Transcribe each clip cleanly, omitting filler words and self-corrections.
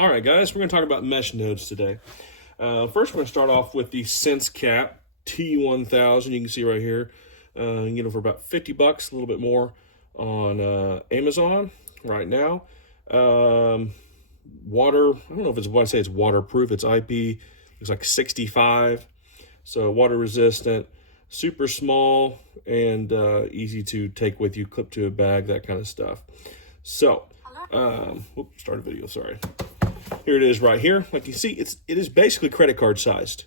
All right, guys, we're going to talk about mesh nodes today. First, we're going to start off with the SenseCap T1000. You can see right here. You can get it for about 50 bucks, a little bit more on Amazon right now. Water, I don't know if it's what I say it's waterproof. It's IP. It's like 65. So water resistant, super small, and easy to take with you, clip to a bag, that kind of stuff. So, start a video, sorry. Here it is right here. Like you see, it is basically credit card sized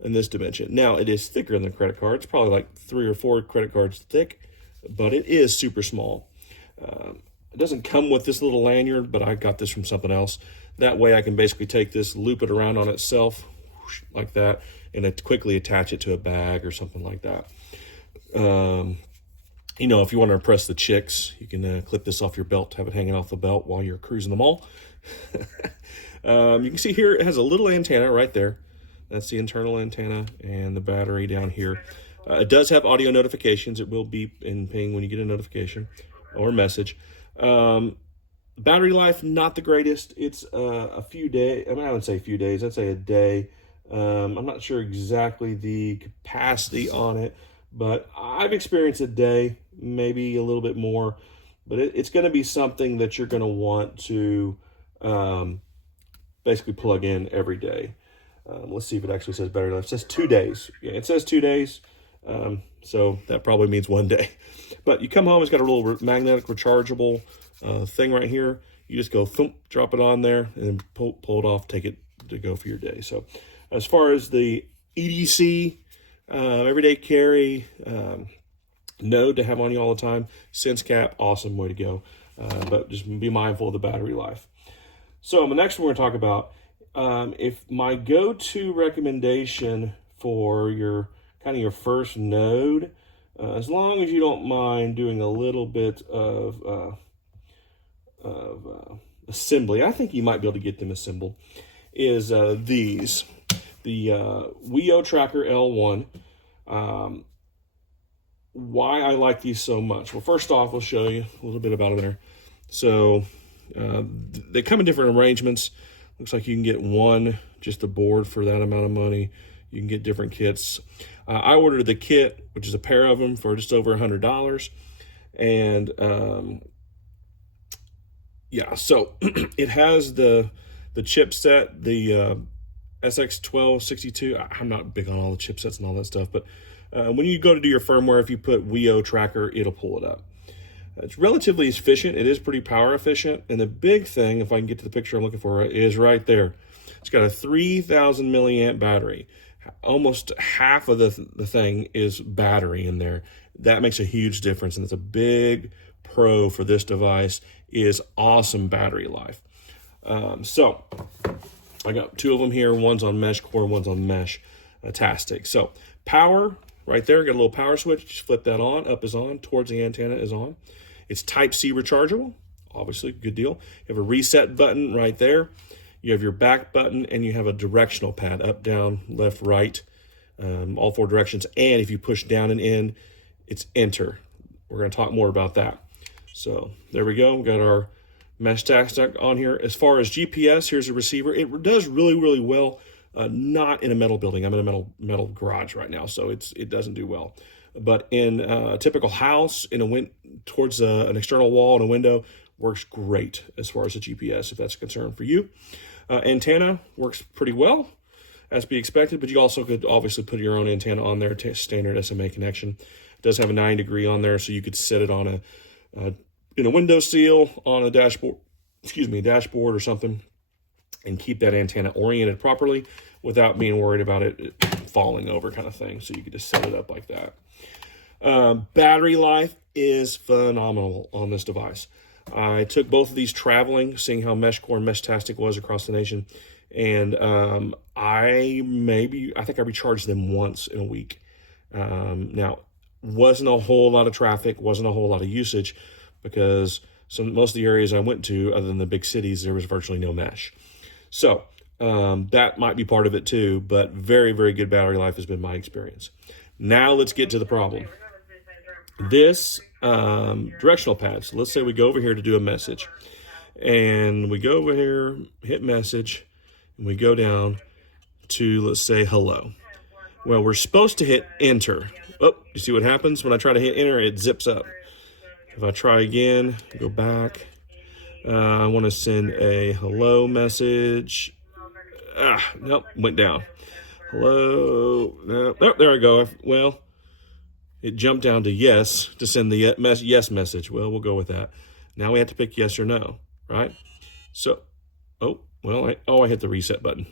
in this dimension. Now, it is thicker than credit card. It's probably like 3 or 4 credit cards thick, but it is super small. It doesn't come with this little lanyard, but I got this from something else. That way I can basically take this, loop it around on itself, whoosh, like that, and it quickly attach it to a bag or something like that. You know, if you want to impress the chicks, you can clip this off your belt, have it hanging off the belt while you're cruising the mall. You can see here it has a little antenna right there. That's the internal antenna and the battery down here. It does have audio notifications. It will beep and ping when you get a notification or a message. Battery life, not the greatest. It's a few days. I mean, I would say a few days. I'd say a day. I'm not sure exactly the capacity on it, but I've experienced a day, maybe a little bit more. But it's going to be something that you're going to want to basically plug in every day. Let's see if it actually says battery life. It says 2 days. Yeah, it says 2 days. So that probably means 1 day. But you come home, it's got a little magnetic rechargeable thing right here. You just go thump, drop it on there, and pull it off, take it to go for your day. So as far as the EDC, everyday carry node to have on you all the time, SenseCap, awesome way to go. But just be mindful of the battery life. So the next one we're going to talk about, if my go-to recommendation for your kind of your first node, as long as you don't mind doing a little bit of assembly, I think you might be able to get them assembled, is these. The Wio Tracker L1. Why I like these so much? Well, first off, we'll show you a little bit about them there. So they come in different arrangements. Looks like you can get one, just a board for that amount of money. You can get different kits. I ordered the kit, which is a pair of them, for just over $100. And yeah, so it has the chipset, the SX1262. I'm not big on all the chipsets and all that stuff, but when you go to do your firmware, if you put Wio Tracker, it'll pull it up. It's relatively efficient. It is pretty power efficient. And the big thing, if I can get to the picture I'm looking for, is right there. It's got a 3,000 milliamp battery. Almost half of the thing is battery in there. That makes a huge difference, and it's a big pro for this device, is awesome battery life. So I got 2 of them here. One's on mesh core, one's on mesh. Fantastic. So power, right there, got a little power switch. Just flip that on. Up is on. Towards the antenna is on. It's Type-C rechargeable. Obviously, good deal. You have a reset button right there. You have your back button, and you have a directional pad, up, down, left, right, all 4 directions. And if you push down and in, it's enter. We're going to talk more about that. So there we go. We got our mesh tack on here. As far as GPS, here's a receiver. It does really, really well. Not in a metal building. I'm in a metal garage right now, so it doesn't do well. But in a typical house, towards an external wall and a window, works great as far as the GPS, if that's a concern for you. Antenna works pretty well, as be expected, but you also could obviously put your own antenna on there, standard SMA connection. It does have a 9-degree on there, so you could set it on in a windowsill, on a dashboard or something, and keep that antenna oriented properly without being worried about it falling over, kind of thing. So you could just set it up like that. Battery life is phenomenal on this device. I took both of these traveling, seeing how MeshCore and Meshtastic was across the nation, and I think I recharged them once in a week. Now, wasn't a whole lot of traffic, wasn't a whole lot of usage, because most of the areas I went to, other than the big cities, there was virtually no mesh. So that might be part of it too, but very, very good battery life has been my experience. Now let's get to the problem. This directional pad, so let's say we go over here to do a message. And we go over here, hit message, and we go down to, let's say, hello. Well, we're supposed to hit enter. Oh, you see what happens? When I try to hit enter, it zips up. If I try again, go back. I want to send a hello message. Nope, went down. Hello. No, oh, there I go. Well, it jumped down to yes to send the yes message. Well, we'll go with that. Now we have to pick yes or no, right? So, I hit the reset button.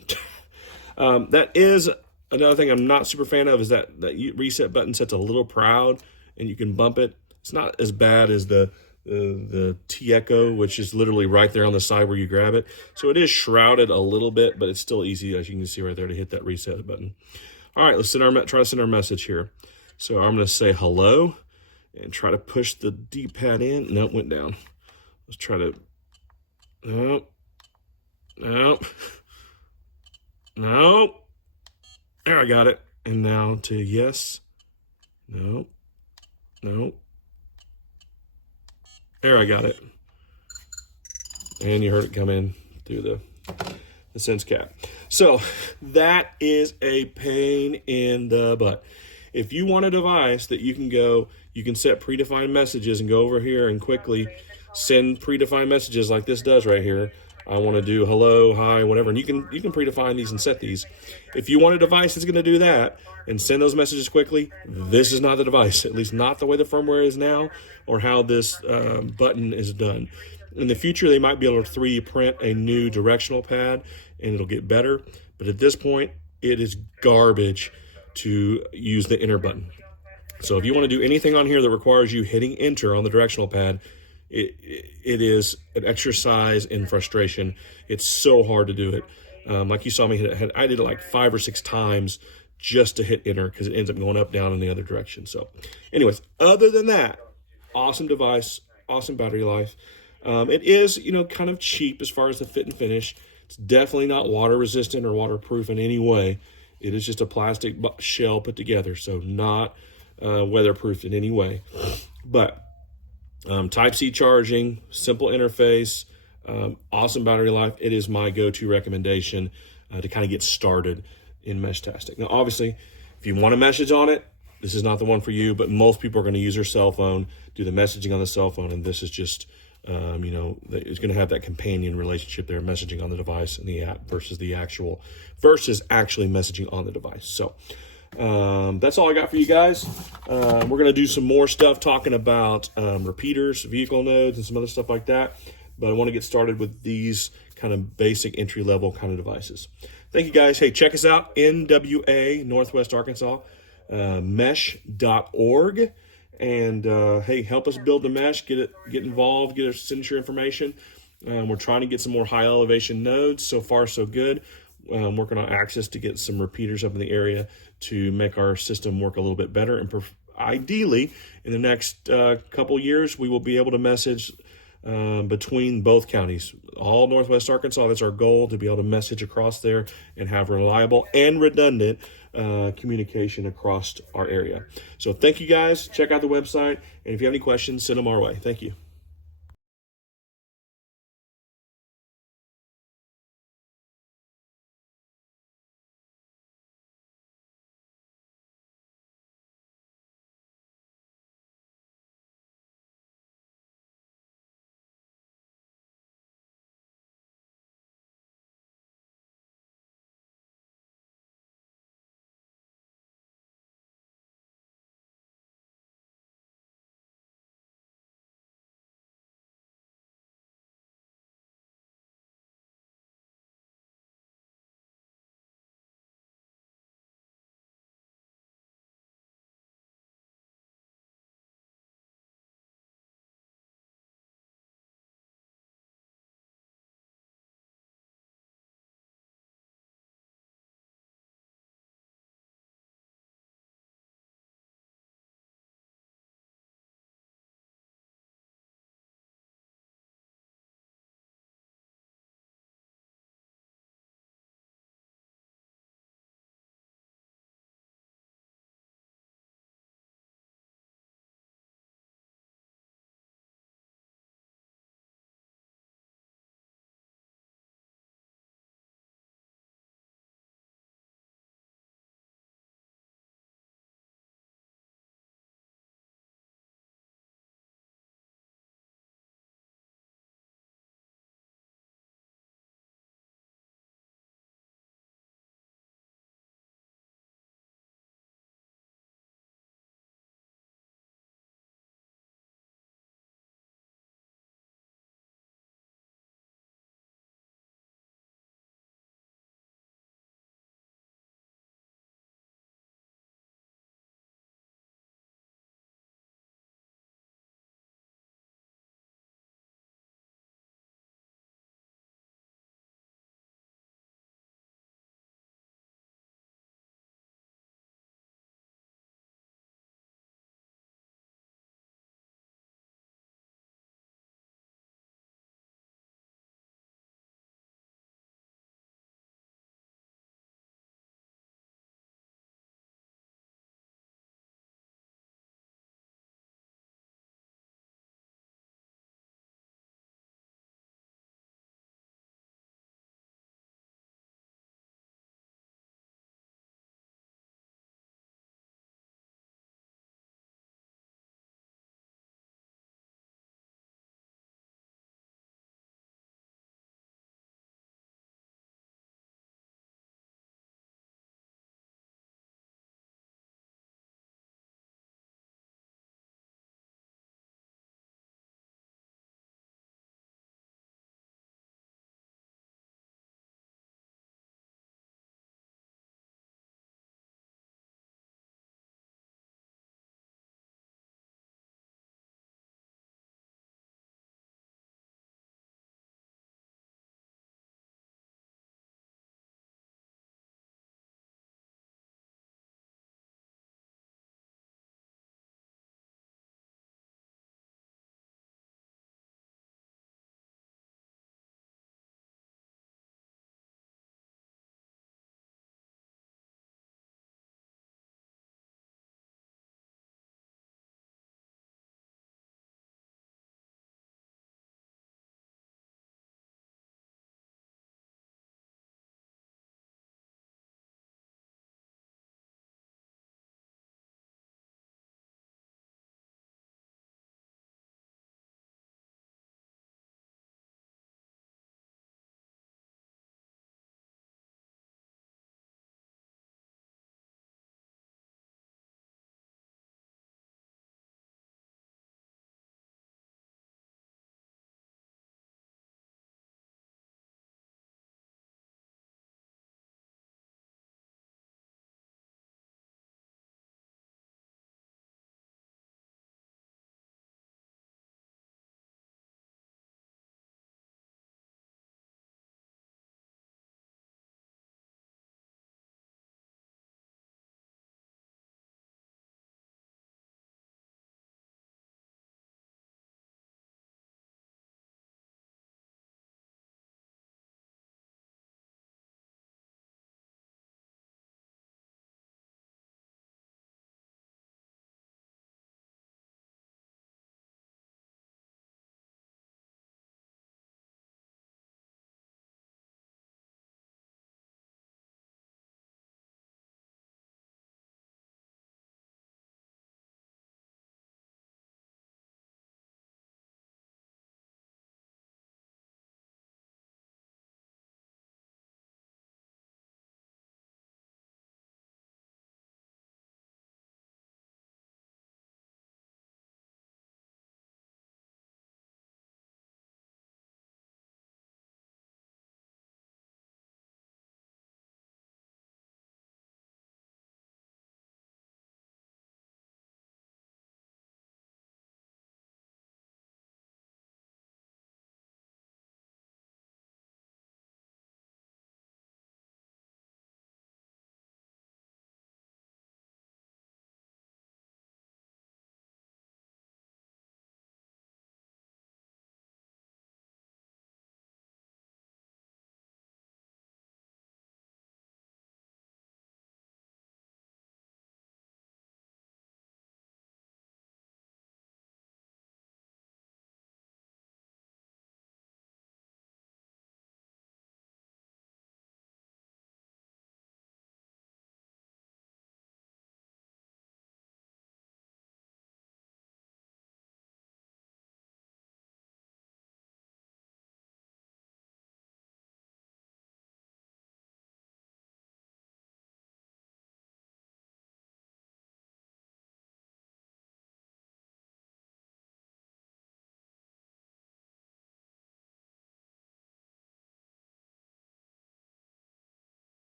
That is another thing I'm not super fan of, is that reset button sets a little proud and you can bump it. It's not as bad as the T-Echo, which is literally right there on the side where you grab it. So it is shrouded a little bit, but it's still easy, as you can see right there, to hit that reset button. All right, let's try to send our message here. So I'm going to say hello and try to push the D-pad in. Nope, went down. Let's try to, nope. There, I got it. And now to yes. Nope. There, I got it. And you heard it come in through the SenseCap. So that is a pain in the butt. If you want a device that you can set predefined messages and go over here and quickly send predefined messages like this does right here. I want to do hello, hi, whatever. And you can predefine these and set these. If you want a device that's going to do that and send those messages quickly, this is not the device, at least not the way the firmware is now or how this button is done. In the future, they might be able to 3D print a new directional pad and it'll get better. But at this point, it is garbage to use the enter button. So if you want to do anything on here that requires you hitting enter on the directional pad, it is an exercise in frustration. It's so hard to do it. Like you saw me hit it, I did it like 5 or 6 times just to hit enter because it ends up going up, down in the other direction. So anyways, other than that, awesome device, awesome battery life. It is, kind of cheap as far as the fit and finish. It's definitely not water resistant or waterproof in any way. It is just a plastic shell put together, so not weatherproof in any way. But Type-C charging, simple interface, awesome battery life. It is my go-to recommendation to kind of get started in mesh testing. Now, obviously, if you want a message on it, this is not the one for you, but most people are going to use their cell phone, do the messaging on the cell phone, and this is just, it's going to have that companion relationship there, messaging on the device and the app versus actually messaging on the device. So that's all I got for you guys. We're going to do some more stuff talking about repeaters, vehicle nodes, and some other stuff like that. But I want to get started with these kind of basic entry-level kind of devices. Thank you, guys. Hey, check us out, NWA, Northwest Arkansas, mesh.org. And, hey, help us build the mesh, get involved, send us your information. We're trying to get some more high-elevation nodes. So far, so good. Working on access to get some repeaters up in the area to make our system work a little bit better. And ideally, in the next couple years, we will be able to message between both counties, all Northwest Arkansas. That's our goal, to be able to message across there and have reliable and redundant communication across our area. So thank you, guys. Check out the website. And if you have any questions, send them our way. Thank you.